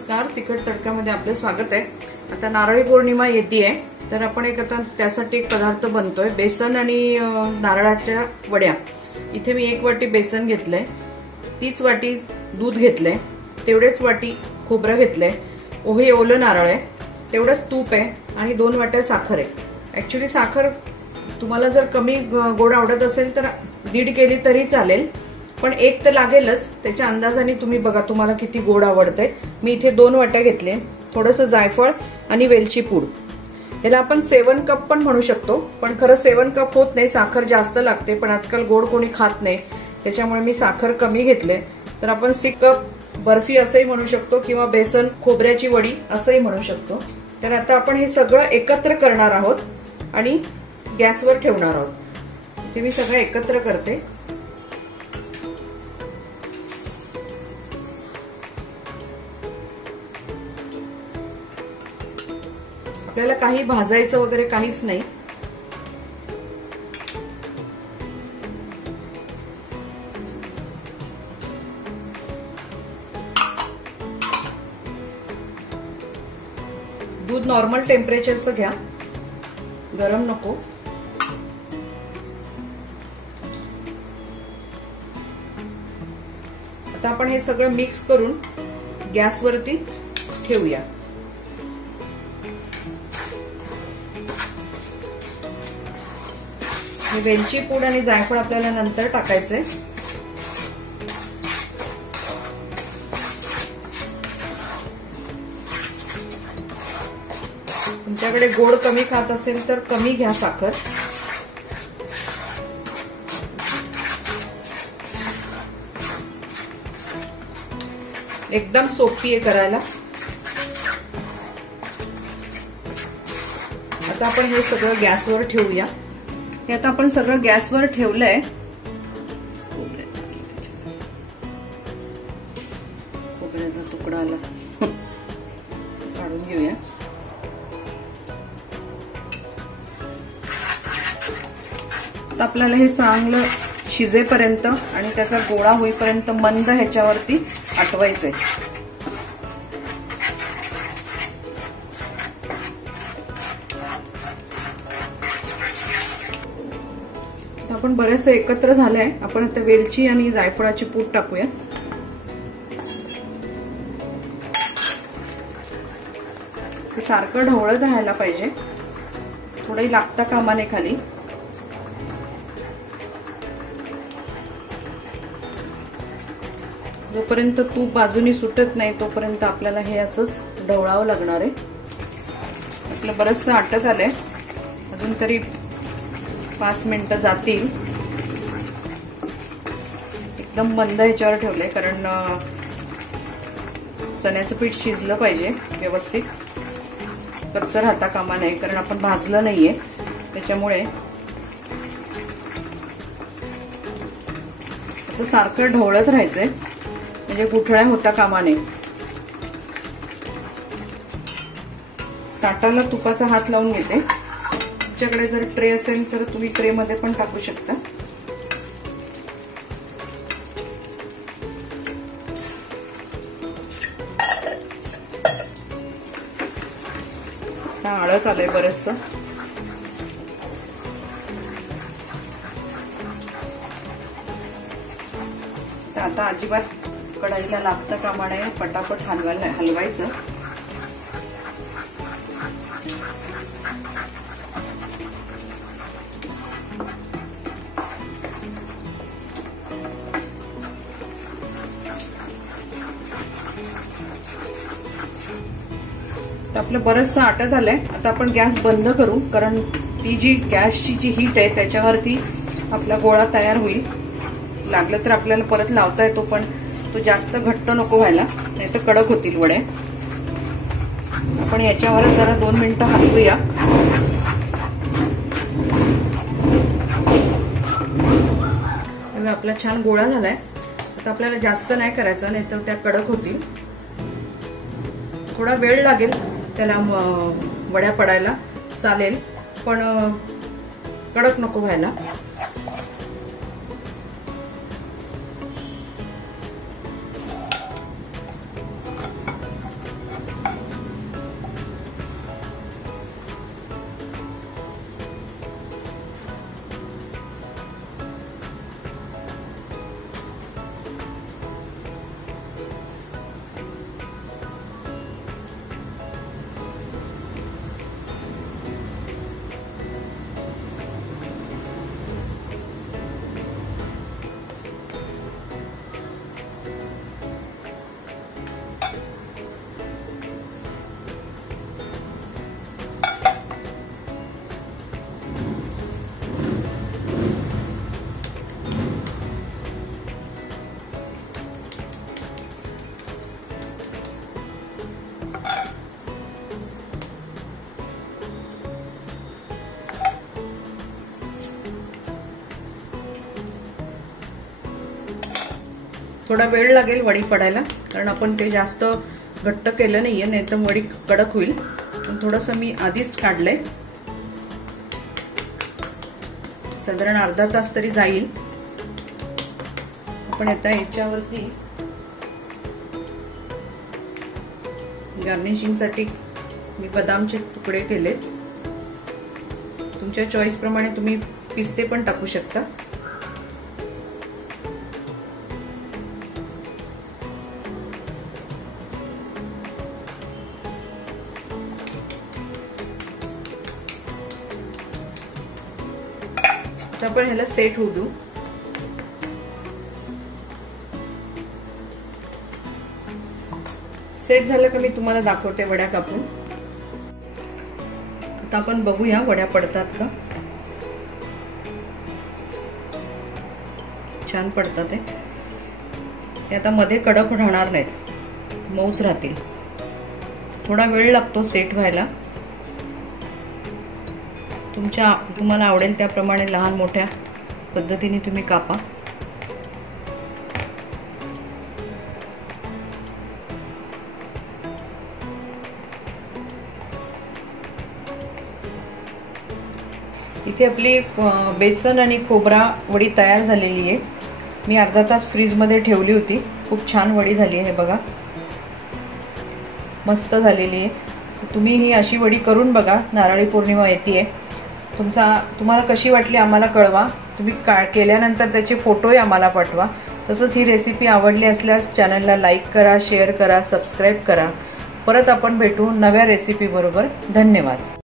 नमस्कार, तिखट तडक्यामध्ये आपले स्वागत आहे। आता नारळी पौर्णिमा येतेय, तर आपण आता त्यासाठी एक पदार्थ बनतोय, बेसन आणि नारळाच्या वड्या। इथे मी 1 वाटी बेसन घेतलंय, 30 वाटी दूध घेतलंय, तेवढेच वाटी खोबरं घेतलंय, हे ओलं नारळ आहे, तेवढंच तूप आहे आणि 2 वाट्या साखर आहे। ऍक्च्युअली साखर तुम्हाला जर कमी गोड आवडत असेल तर 1.5 केली तरी चालेल, पण 1 तर लागेलच। त्याच्या अंदाजाने तुम्ही बघा तुम्हाला किती गोड आवडतंय। मी इथे 2 वाट्या घेतले, थोडंसं जायफळ आणि वेलची पूड। याला आपण 7 कप पण म्हणू शकतो, पण खरं 7 कप होत नाही, साखर जास्त लागते, पण आजकाल गोड कोणी खात नाही, त्याच्यामुळे मी साखर कमी घेतले। तर आपण 6 कप बर्फी असंही म्हणू शकतो किंवा बेसन खोबऱ्याची वडी असंही म्हणू शकतो। तर आता आपण हे सगळं एकत्र करणार आहोत आणि गॅसवर ठेवणार आहोत। ते मी सगळं एकत्र करते। आपल्याला काही भाजायचं वगैरे काहीच नाही। दूध नॉर्मल टेम्परेचरचं घ्या, गरम नको। आता आपण हे सगळं मिक्स करून गॅसवरती ठेवूया। हे वेलची पूड आणि जायफळ आपल्याला नंतर टाकायचंय। तुमच्याकडे गोड कमी खात असेल तर कमी घ्या साखर। एकदम सोपी आहे करायला। आता आपण हे सगळं गॅसवर ठेवूया। हे आता आपण सगळं गॅसवर ठेवलंय। खोबऱ्याचा तुकडा आला, काढून घेऊया। आता आपल्याला हे चांगलं शिजेपर्यंत आणि त्याचा गोळा होईपर्यंत मंद ह्याच्यावरती आटवायचंय। आपण बरेचसे एकत्र झालंय। आपण आता वेलची आणि जायफळाची पूड टाकूया। ते सारखं ढवळत राहायला पाहिजे, थोडंही लागता कामा नये खाली। जोपर्यंत तूप बाजूनी सुटत नाही तोपर्यंत आपल्याला हे असंच ढवळावं लागणार आहे। आपलं बरचसं आटत आलंय, अजून तरी 5 मिनिटं जातील। एकदम मंद ह्याच्यावर ठेवलंय, कारण चण्याचं पीठ शिजलं पाहिजे व्यवस्थित, कच्चं राहता कामा नये, कारण आपण भाजलं नाहीये त्याच्यामुळे। असं सारखं ढवळत राहायचंय, म्हणजे गुठळ्या होता कामा नये। ताटाला तुपाचा हात लावून घेते। तुमच्याकडे जर ट्रे असेल तर तुम्ही ट्रे मध्ये पण टाकू शकता। आळत आलंय बरचसं। आता अजिबात कढईला लागता कामा नये, पटापट हलवायचं। आपलं बरचसं आटत आलंय। आता आपण गॅस बंद करू, कारण ती जी गॅसची जी हीट आहे त्याच्यावरती आपला गोळा तयार होईल। लागलं तर आपल्याला परत लावता येतो, पण तो जास्त घट्ट नको व्हायला, नाही तर कडक होतील वड्या। आपण याच्यावर जरा 2 मिनिटं हलवूया। आपला छान गोळा झालाय। आता आपल्याला जास्त नाही करायचं, नाही तर त्या कडक होतील। थोडा वेळ लागेल त्याला वड्या पडायला, चालेल, पण कडक नको व्हायला। थोडा वेळ लागेल वडी पडायला, कारण आपण ते जास्त घट्ट केलं नाहीये, नाही तर वडी कडक होईल. पण थोडंसं मी आधीच काढलंय, साधारण अर्धा तास तरी जाईल. आपण आता याच्यावरती गार्निशिंग साठी मी बदामचे तुकडे केले. तुमच्या चॉईस प्रमाणे तुम्ही पिस्ते पण टाकू शकता. तर आपण ह्याला सेट होऊ देऊ. सेट झालं का मी तुम्हाला दाखवते वड्या कापून. आता आपण बघूया वड्या पडतात का. छान पडतात ते आता मध्ये कडक राहणार नाहीत, मऊच राहतील. थोडा वेळ लागतो सेट व्हायला. तुम्हाला आवडेल त्याप्रमाणे लहान मोठ्या पद्धतीने तुम्ही कापा. इथे आपली बेसन आणि खोबरा वडी तयार झालेली आहे. मी अर्धा तास फ्रीज मध्ये ठेवली होती. खूप छान वडी झाली आहे बघा, मस्त झालेली आहे. तुम्ही ही अशी वडी करून बघा. नारळी पौर्णिमा येतेय. तुम्हाला कशी वाटली आम्हाला कळवा. तुम्ही केल्यानंतर त्याचे फोटोही आम्हाला पाठवा. तसंच ही रेसिपी आवडली असल्यास चॅनलला लाईक करा, शेअर करा, सबस्क्राईब करा. परत आपण भेटू नव्या रेसिपी बरोबर. धन्यवाद.